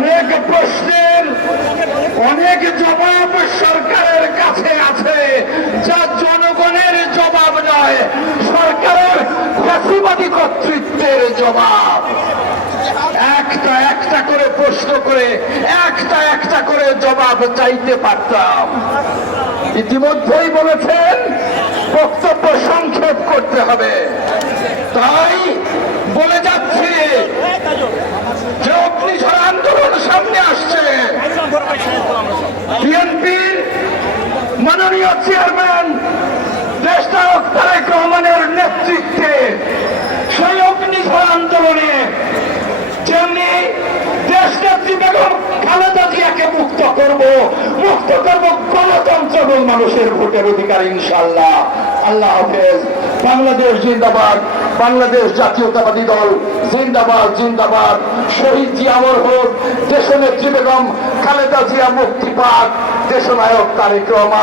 অনেক প্রশ্নের, অনেক জবাব সরকারের কাছে আছে, যা জনগণের জবাব নয়, সরকারের ফ্যাসিবাদী কর্তৃত্বের জবাব। একটা একটা করে প্রশ্ন করে, একটা একটা করে জবাব চাইতে পারতাম। ইতিমধ্যেই বলেছেন, বক্তব্য সংক্ষেপ করতে হবে। মাননীয় চেয়ারম্যান দেশনায়ক তারেক রহমানের নেতৃত্বে সেই অগ্নিঝড় আন্দোলনে যেমনি দেশ নেত্রী বেগম খালেদা জিয়াকে মুক্ত করব মুক্ত করব গণতন্ত্র এবং মানুষের ভোটের অধিকার ইনশাল্লাহ আল্লাহ হাফেজ। বাংলাদেশ জিন্দাবাদ, বাংলাদেশ জাতীয়তাবাদী দল জিন্দাবাদ জিন্দাবাদ। শহীদ জিয়া অমর হোক, দেশনেত্রী বেগম খালেদা জিয়া মুক্তি পাক, দেশনায়ক তারেক রহমান।